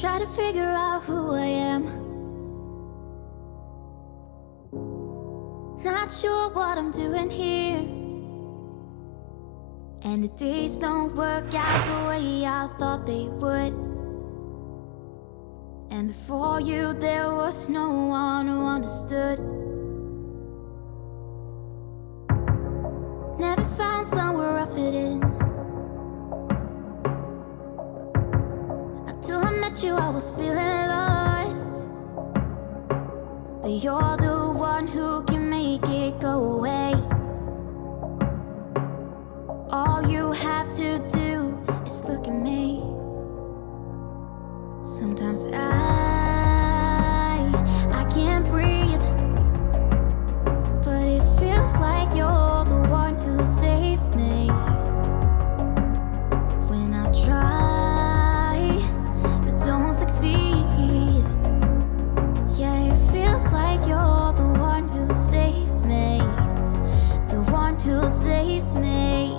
Try to figure out who I am. Not sure what I'm doing here, and the days don't work out the way I thought they would. And before you there was no one who understood. Never found somewhere I fit in. Until I met you I was feeling lost. But you're the one who can make it go away. All you have to do is look at me. Sometimes I can't breathe, but it feels like you're the one who saves me. When I try but don't succeed, yeah, it feels like you're the one who saves me. The one who saves me.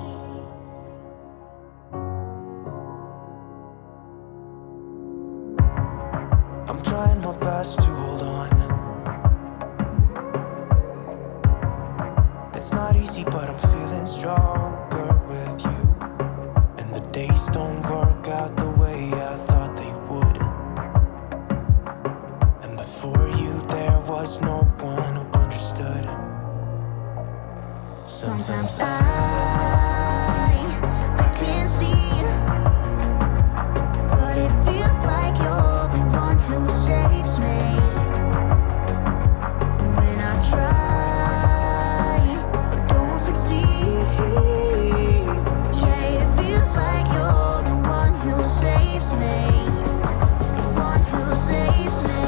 I'm trying my best to hold on. It's not easy, but I'm feeling stronger with you. And the days don't work out the way I thought they would. And before you there was no one who understood. Sometimes I can't see, but it feels like you're the one who saves me. When I try but don't succeed, yeah, it feels like you're the one who saves me. The one who saves me.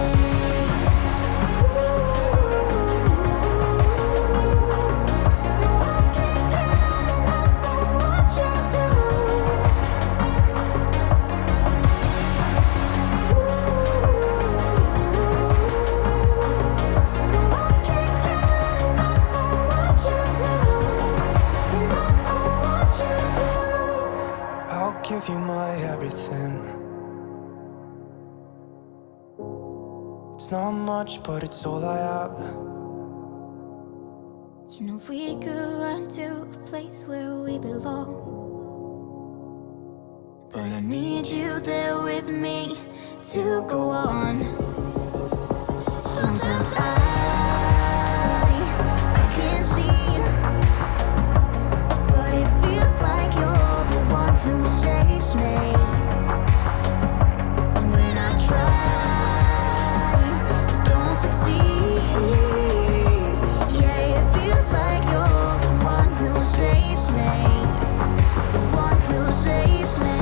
No, I can't get enough of what you do. No, I can't get enough of what you do. Enough of what you do. I'll give you my everything. It's not much, but it's all I have. You know we could run to a place where we belong, but I need you there with me to go on. Sometimes I can't see, but it feels like you're the one who saves me. When I try but don't succeed, yeah, it feels like you're the one who saves me. The one who saves me.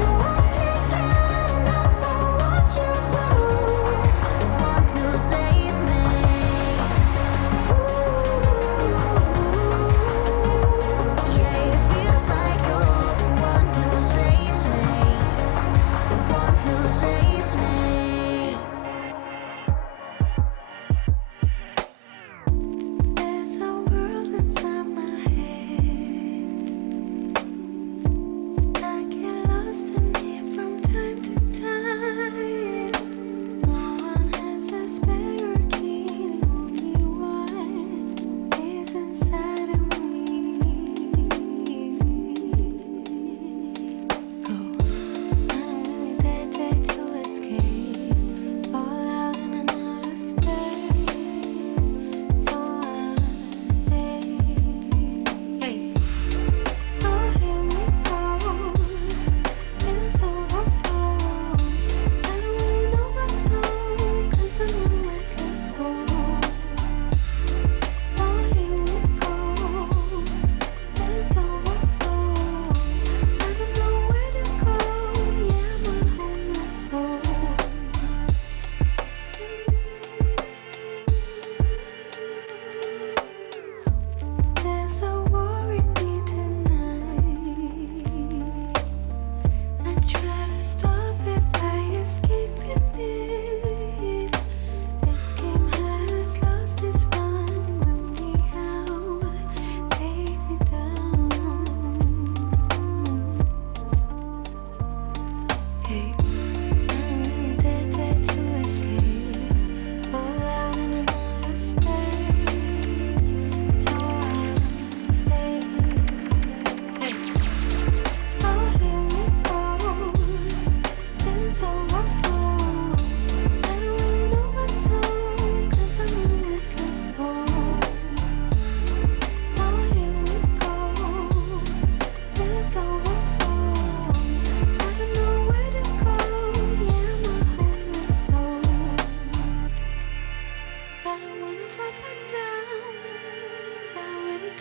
No, I can't get enough of what you do. The one who saves me. No, I can't get enough of what you do.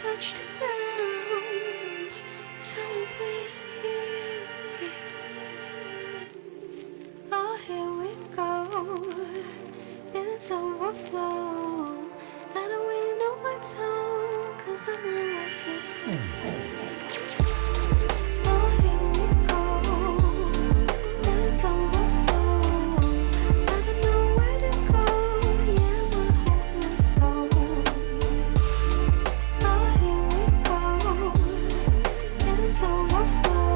touch the ground. Someone please hear me. Oh, here we go. Feelings overflow. I don't really know what tone, 'cause I'm a restless soul. Oh, here we go. Feelings overflow. I don't know where to go. Yeah, I'm a hopeless soul. Oh, here we go. Feelings overflow.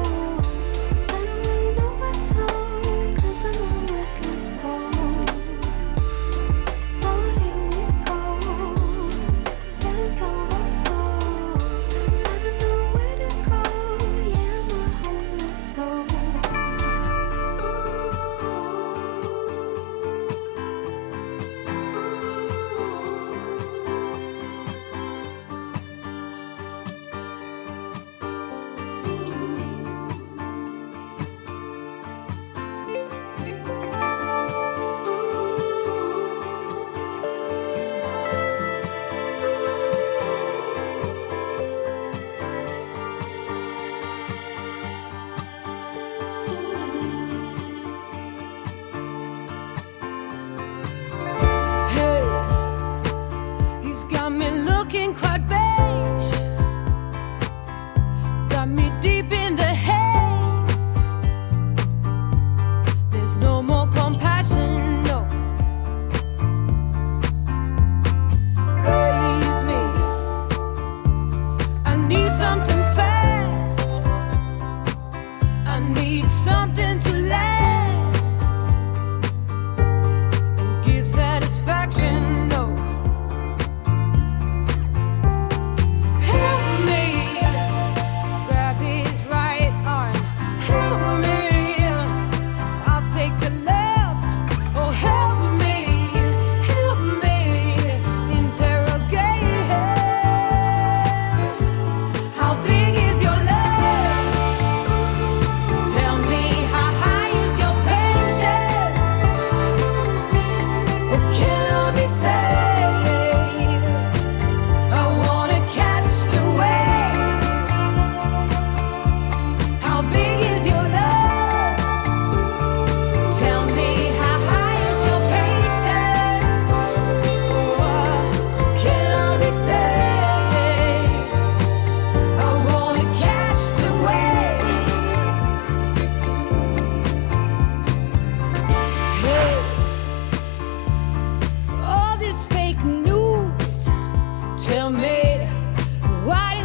I don't really know what tone, 'cause I'm a restless soul. Oh, here we go. Feelings overflow. I don't know where to go. Yeah, I'm a hopeless soul. Hey, he's got me looking quite beige. Got me deep in the haze. There's no more compassion, no. Raise me. I need something fast. I need something to last and give satisfaction, no. Help me. Grab his right arm. Help me. I'll take the left. Oh, help me. Help me. Interrogate him. How big is your love? Tell me, how high is your patience? What can I be saying? I wanna catch the wave. How big is your love? Tell me, how high is your patience? What can I be saying? I wanna catch the wave. Hey, all this fake news. Tell me, why